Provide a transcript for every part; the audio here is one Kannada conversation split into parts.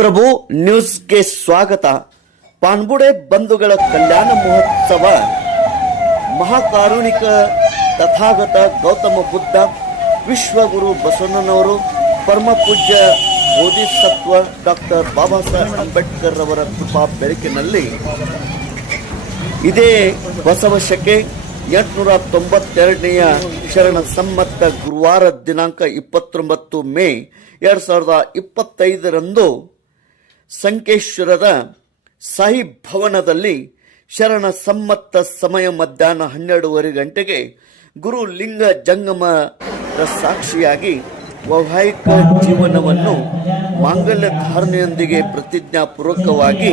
ಪ್ರಭು ನ್ಯೂಸ್ಗೆ ಸ್ವಾಗತ. ಪಾನ್ಬುಡೆ ಬಂಧುಗಳ ಕಲ್ಯಾಣ ಮಹೋತ್ಸವ. ಮಹಾಕಾರುಣಿಕ ತಥಾಗತ ಗೌತಮ ಬುದ್ಧ, ವಿಶ್ವಗುರು ಬಸವಣ್ಣನವರು, ಪರಮ ಪೂಜ್ಯ ಬೋಧಿಸತ್ವ ಡಾಕ್ಟರ್ ಬಾಬಾ ಸಾಹೇಬ್ ಅಂಬೇಡ್ಕರ್ ಅವರ ಕೃಪಾ ಬೆಳಕಿನಲ್ಲಿ. ಇದೇ ಬಸವ ಶಕೆ ಎಂಟುನೂರ ತೊಂಬತ್ತೆರಡನೆಯ ಶರಣ ಸಮ್ಮತ್ತ ಗುರುವಾರ ದಿನಾಂಕ ಇಪ್ಪತ್ತೊಂಬತ್ತು ಮೇ, ಎರಡು ಸಾವಿರದ ಇಪ್ಪತ್ತೈದರಂದು ಸಂಕೇಶ್ವರದ ಸಾಹಿಬ್ ಭವನದಲ್ಲಿ ಶರಣ ಸಮ್ಮತ್ತ ಸಮಯ ಮಧ್ಯಾಹ್ನ ಹನ್ನೆರಡೂವರೆ ಗಂಟೆಗೆ ಗುರು ಲಿಂಗ ಜಂಗಮದ ಸಾಕ್ಷಿಯಾಗಿ ವೈವಾಹಿಕ ಜೀವನವನ್ನು ಮಾಂಗಲ್ಯ ಧಾರಣೆಯೊಂದಿಗೆ ಪ್ರತಿಜ್ಞಾಪೂರ್ವಕವಾಗಿ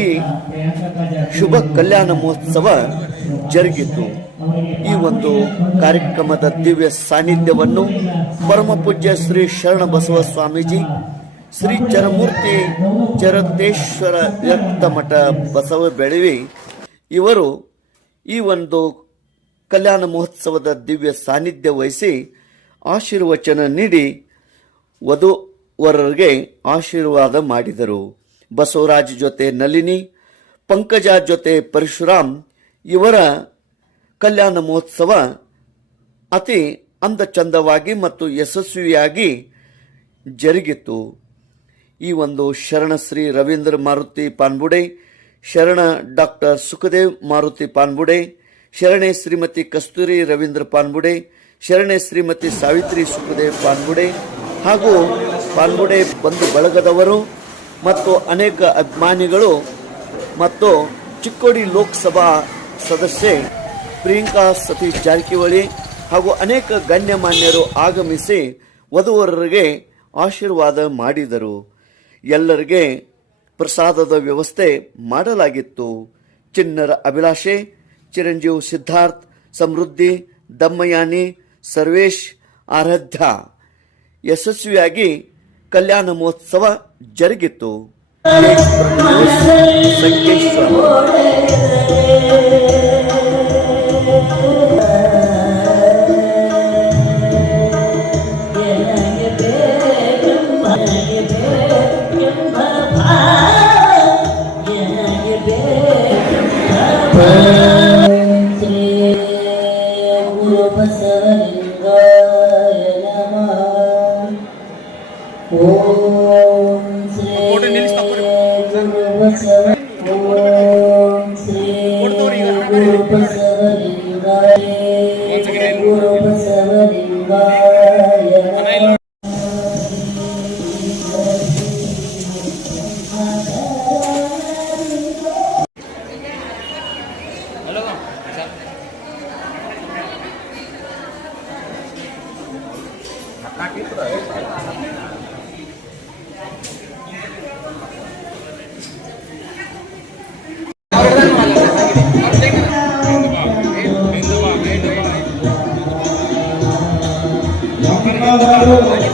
ಈ ಶುಭ ಕಲ್ಯಾಣ ಮಹೋತ್ಸವ ಜರುಗಿತು. ಈ ಒಂದು ಕಾರ್ಯಕ್ರಮದ ದಿವ್ಯ ಸಾನ್ನಿಧ್ಯವನ್ನು ಪರಮ ಪೂಜ್ಯ ಶ್ರೀ ಶರಣ ಬಸವ ಸ್ವಾಮೀಜಿ ಶ್ರೀ ಚರಮೂರ್ತಿ ಚರತೇಶ್ವರ ವ್ಯಕ್ತ ಮಠ ಬಸವ ಬೆಳವಿ ಇವರು ಈ ಒಂದು ಕಲ್ಯಾಣ ಮಹೋತ್ಸವದ ದಿವ್ಯ ಸಾನ್ನಿಧ್ಯ ವಹಿಸಿ ಆಶೀರ್ವಚನ ನೀಡಿ ವಧುವರರಿಗೆ ಆಶೀರ್ವಾದ ಮಾಡಿದರು. ಬಸವರಾಜ್ ಜೊತೆ ನಲಿನಿ ಪಂಕಜ ಜೊತೆ ಪರಶುರಾಮ್ ಇವರ ಕಲ್ಯಾಣ ಮಹೋತ್ಸವ ಅತಿ ಅಂದ ಚಂದವಾಗಿ ಮತ್ತು ಯಶಸ್ವಿಯಾಗಿ ಜರುಗಿತು. ಈ ಒಂದು ಶರಣ ಶ್ರೀ ರವೀಂದ್ರ ಮಾರುತಿ ಪಾನ್ಬುಡೆ, ಶರಣ ಡಾಕ್ಟರ್ ಸುಖದೇವ್ ಮಾರುತಿ ಪಾನ್ಬುಡೆ, ಶರಣೆ ಶ್ರೀಮತಿ ಕಸ್ತೂರಿ ರವೀಂದ್ರ ಪಾನ್ಬುಡೆ, ಶರಣೆ ಶ್ರೀಮತಿ ಸಾವಿತ್ರಿ ಸುಖದೇವ್ ಪಾನ್ಬುಡೆ ಹಾಗೂ ಪಾನ್ಬುಡೆ ಬಂಧು ಬಳಗದವರು ಮತ್ತು ಅನೇಕ ಅಭಿಮಾನಿಗಳು ಮತ್ತು ಚಿಕ್ಕೋಡಿ ಲೋಕಸಭಾ ಸದಸ್ಯೆ ಪ್ರಿಯಾಂಕಾ ಸತೀಶ್ ಜಾರಕಿಹೊಳಿ ಹಾಗೂ ಅನೇಕ ಗಣ್ಯಮಾನ್ಯರು ಆಗಮಿಸಿ ವಧುವರರಿಗೆ ಆಶೀರ್ವಾದ ಮಾಡಿದರು. ಎಲ್ಲರಿಗೆ ಪ್ರಸಾದದ ವ್ಯವಸ್ಥೆ ಮಾಡಲಾಗಿತ್ತು. ಚಿನ್ನರ ಅಭಿಲಾಷೆ ಚಿರಂಜೀವ್ ಸಿದ್ಧಾರ್ಥ್ ಸಮೃದ್ಧಿ ದಮ್ಮಯಾನಿ ಸರ್ವೇಶ್ ಆರಾಧ್ಯ ಯಶಸ್ವಿಯಾಗಿ ಕಲ್ಯಾಣ ಮಹೋತ್ಸವ ಜರುಗಿತು. ಸಂಕೇಶ್ವರ. ಗುರು ಬಸವಲಿಂಗಾಯ ధన్యవాదాలు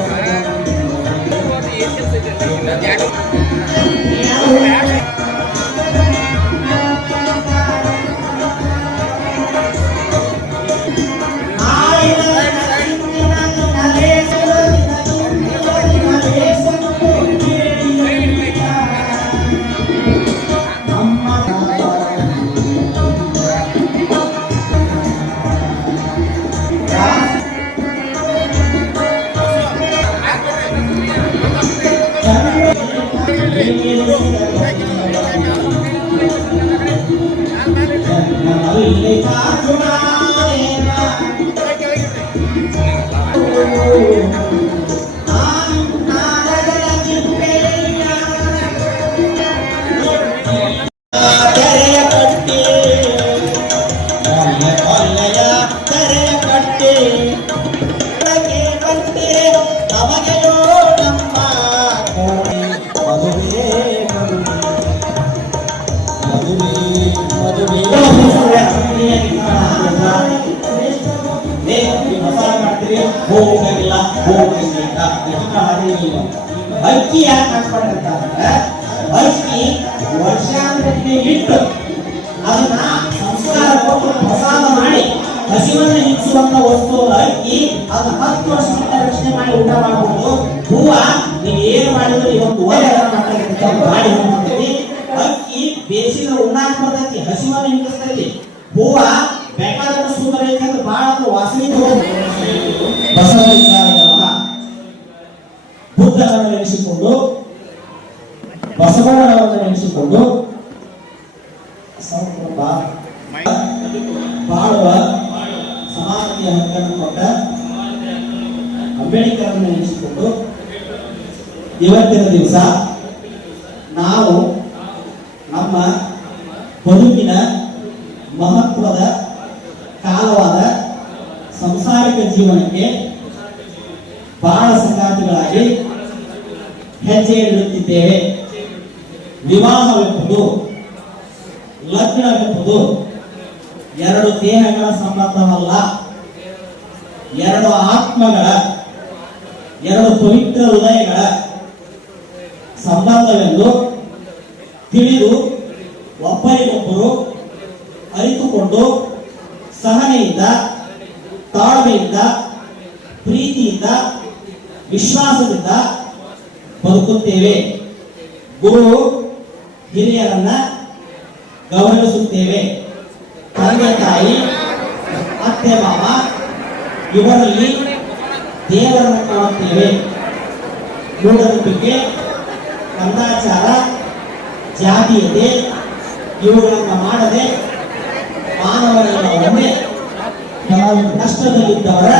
Thank you. ಹೋಗಿಲ್ಲ ಹೋಗಿಲ್ಲ ಅಕ್ಕಿ ಯಾಕೆ ಹಾಕ್ಕೊಂಡಿರ್ತಾರೆ ಅಕ್ಕಿ ವರ್ಷಾಂತರಕ್ಕೆ ಇಟ್ಟು ಅದನ್ನ ಸಂಸ್ಕಾರ ಪ್ರಸಾದ ಮಾಡಿ ಹಸಿವನ್ನ ಹೆಚ್ಚಿಸುವಂತ ವಸ್ತು ಅಕ್ಕಿ ಅದನ್ನ ಹತ್ತು ವರ್ಷದಿಂದ ರಕ್ಷಣೆ ಮಾಡಿ ಊಟ ಮಾಡಬಹುದು ಹೂವ ನೀವು ಏನು ಮಾಡಿದ್ರು ಇವತ್ತು ಒಳ್ಳೆ ಮಾಡಿ. ಹಸಿವನ್ನ ಹಿಂಗಿಸ್ತೈತಿ ಹೂವ ಬೇಕಾದಷ್ಟು ಸುಂದರ ಯಾಕಂದ್ರೆ ಬಹಳ ವಾಸನೆ ಬಸವಲಿಂಗಾಯ ನಮಃ ಬುದ್ಧನನ್ನು ನೆನೆಸಿಕೊಂಡು ಬಸವಣ್ಣನವರನ್ನು ನೆನೆಸಿಕೊಂಡು ಬಾಳುವ ಸಮಾನತೆಯ ಹಕ್ಕನ್ನು ಕೊಟ್ಟ ಅಂಬೇಡ್ಕರನ್ನು ನೆನೆಸಿಕೊಂಡು ಇವತ್ತಿನ ದಿವಸ ನಾವು ನಮ್ಮ ಬದುಕಿನ ಮಹತ್ವದ ಕಾಲವಾದ ಸಂಸಾರಿಕ ಜೀವನಕ್ಕೆ ಬಹಳ ಸಂಗಾತಿಗಳಾಗಿ ಹೆಜ್ಜೆ ಇಡುತ್ತಿದ್ದೇವೆ ವಿವಾಹವೆಂಬುದು, ಲಗ್ನವೆಂಬುದು ಎರಡು ದೇಹಗಳ ಸಂಬಂಧವಲ್ಲ, ಎರಡು ಆತ್ಮಗಳ, ಎರಡು ಪವಿತ್ರ ಹೃದಯಗಳ ಸಂಬಂಧವೆಂದು ತಿಳಿದು ಒಬ್ಬರಿಗೊಬ್ಬರು ಅರಿತುಕೊಂಡು ಸಹನೆಯಿಂದ, ತಾಳ್ಮೆಯಿಂದ, ಪ್ರೀತಿಯಿಂದ, ವಿಶ್ವಾಸದಿಂದ ಬದುಕುತ್ತೇವೆ. ಗುರು ಹಿರಿಯರನ್ನ ಗೌರವಿಸುತ್ತೇವೆ. ತಂದೆ, ತಾಯಿ, ಅತ್ತೆ, ಮಾಮ ಇವರಲ್ಲಿ ದೇವರನ್ನು ಕಾಣುತ್ತೇವೆ. ಮೂಢನಂಬಿಕೆ ಕಂದಾಚಾರ ಜಾತೀಯತೆ ಇವುಗಳನ್ನು ಮಾಡದೆ ಮಾನವರನ್ನ ಒಮ್ಮೆ ಕಷ್ಟದಲ್ಲಿದ್ದವರ